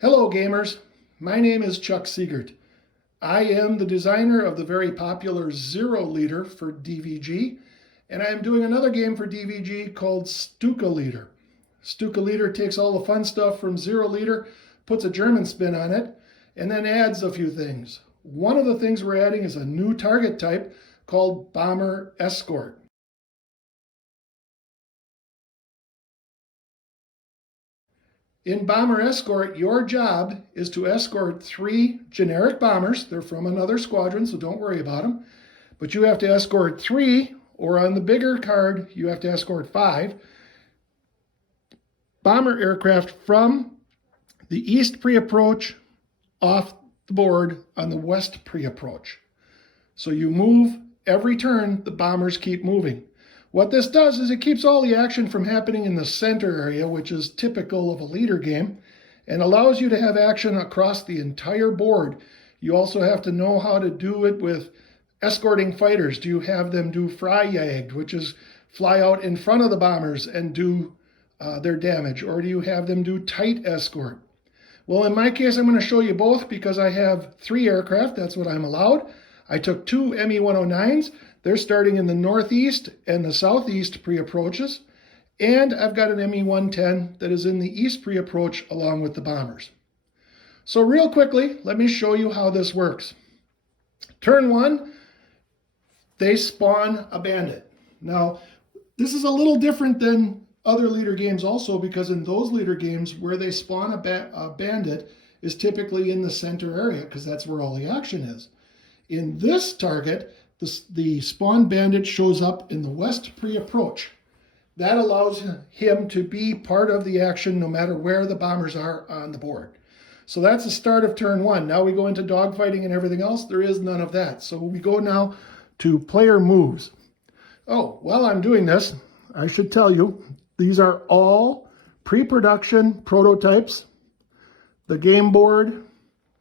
Hello gamers, my name is Chuck Siegert. I am the designer of the very popular Zero Leader for DVG, and I am doing another game for DVG called Stuka Leader. Stuka Leader takes all the fun stuff from Zero Leader, puts a German spin on it, and then adds a few things. One of the things we're adding is a new target type called Bomber Escort. In Bomber Escort, your job is to escort 3 generic bombers. They're from another squadron, so don't worry about them. But you have to escort 3, or on the bigger card, you have to escort 5 bomber aircraft from the east pre-approach off the board on the west pre-approach. So you move every turn, the bombers keep moving. What this does is it keeps all the action from happening in the center area, which is typical of a leader game, and allows you to have action across the entire board. You also have to know how to do it with escorting fighters. Do you have them do Freijagd, which is fly out in front of the bombers and do their damage, or do you have them do tight escort? Well, in my case, I'm going to show you both because I have 3 aircraft. That's what I'm allowed. I took 2 Me-109s. They're starting in the northeast and the southeast pre-approaches. And I've got an Me-110 that is in the east pre-approach along with the bombers. So real quickly, let me show you how this works. Turn 1, they spawn a bandit. Now, this is a little different than other leader games also, because in those leader games where they spawn a bandit is typically in the center area because that's where all the action is. In this target, the spawn bandit shows up in the west pre-approach. That allows him to be part of the action no matter where the bombers are on the board. So that's the start of turn 1. Now we go into dogfighting and everything else. There is none of that. So we go now to player moves. Oh, while I'm doing this, I should tell you, these are all pre-production prototypes. The game board,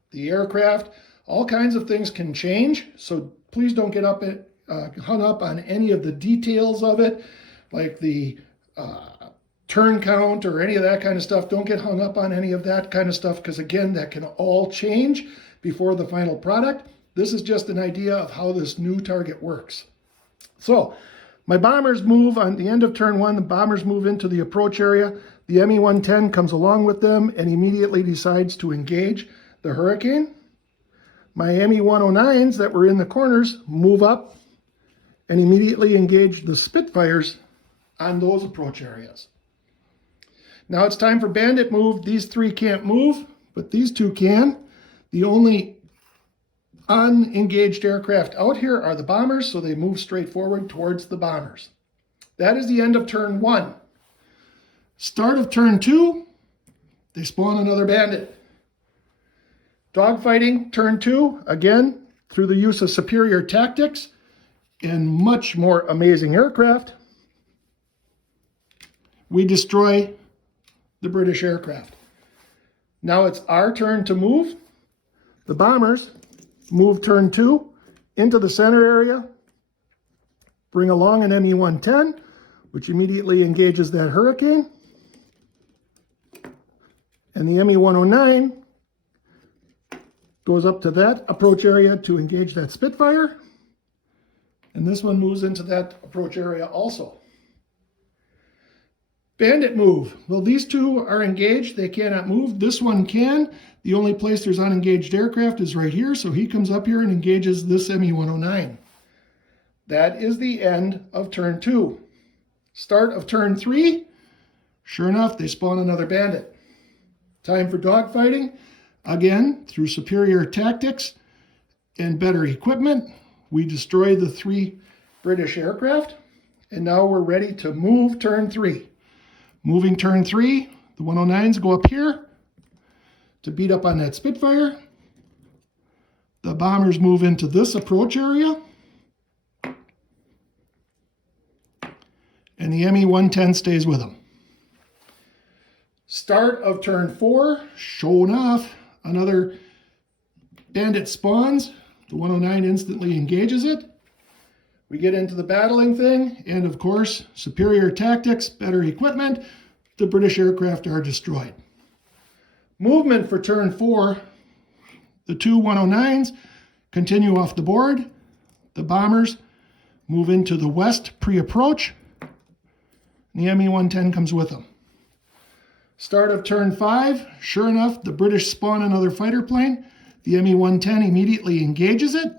the aircraft, all kinds of things can change. So please don't get hung up on any of the details of it, like the turn count or any of that kind of stuff. Don't get hung up on any of that kind of stuff because, again, that can all change before the final product. This is just an idea of how this new target works. So my bombers move on the end of turn 1. The bombers move into the approach area. The Me-110 comes along with them and immediately decides to engage the Hurricane. My Me-109s that were in the corners move up and immediately engage the Spitfires on those approach areas. Now it's time for Bandit Move. These 3 can't move, but these 2 can. The only unengaged aircraft out here are the bombers, so they move straight forward towards the bombers. That is the end of turn 1. Start of turn 2, they spawn another bandit. Dogfighting, turn 2, again, through the use of superior tactics and much more amazing aircraft, we destroy the British aircraft. Now it's our turn to move. The bombers move turn 2 into the center area, bring along an Me-110, which immediately engages that Hurricane. And the Me-109 goes up to that approach area to engage that Spitfire. And this one moves into that approach area also. Bandit Move. Well, these 2 are engaged. They cannot move. This one can. The only place there's unengaged aircraft is right here. So he comes up here and engages this Me-109. That is the end of turn 2. Start of turn 3. Sure enough, they spawn another bandit. Time for dogfighting. Again, through superior tactics and better equipment, we destroy the 3 British aircraft. And now we're ready to move turn 3. Moving turn 3, the 109s go up here to beat up on that Spitfire. The bombers move into this approach area. And the Me-110 stays with them. Start of turn 4, sure enough, another bandit spawns. The 109 instantly engages it. We get into the battling thing, and of course, superior tactics, better equipment, the British aircraft are destroyed. Movement for turn 4. The two 109s continue off the board. The bombers move into the west pre-approach. The ME-110 comes with them. Start of turn 5, sure enough, the British spawn another fighter plane. The ME-110 immediately engages it.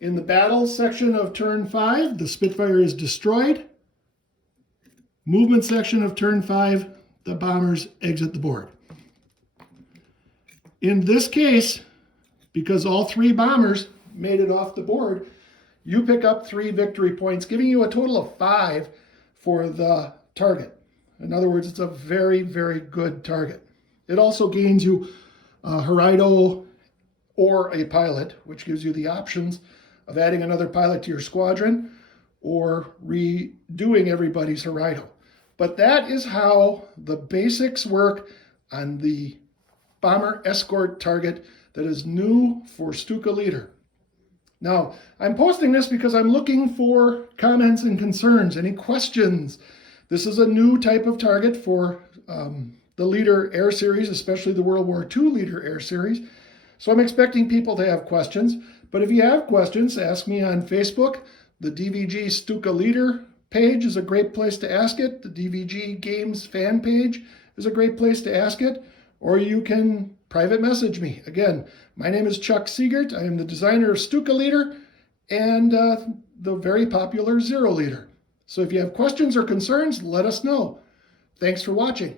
In the battle section of turn 5, the Spitfire is destroyed. Movement section of turn 5, the bombers exit the board. In this case, because all 3 bombers made it off the board, you pick up 3 victory points, giving you a total of 5 for the target. In other words, it's a very, very good target. It also gains you a Horaido or a pilot, which gives you the options of adding another pilot to your squadron or redoing everybody's Horaido. But that is how the basics work on the bomber escort target that is new for Stuka Leader. Now, I'm posting this because I'm looking for comments and concerns, any questions. This is a new type of target for the Leader Air Series, especially the World War II Leader Air Series. So I'm expecting people to have questions. But if you have questions, ask me on Facebook. The DVG Stuka Leader page is a great place to ask it. The DVG Games fan page is a great place to ask it. Or you can private message me. Again, my name is Chuck Siegert. I am the designer of Stuka Leader and the very popular Zero Leader. So if you have questions or concerns, let us know. Thanks for watching.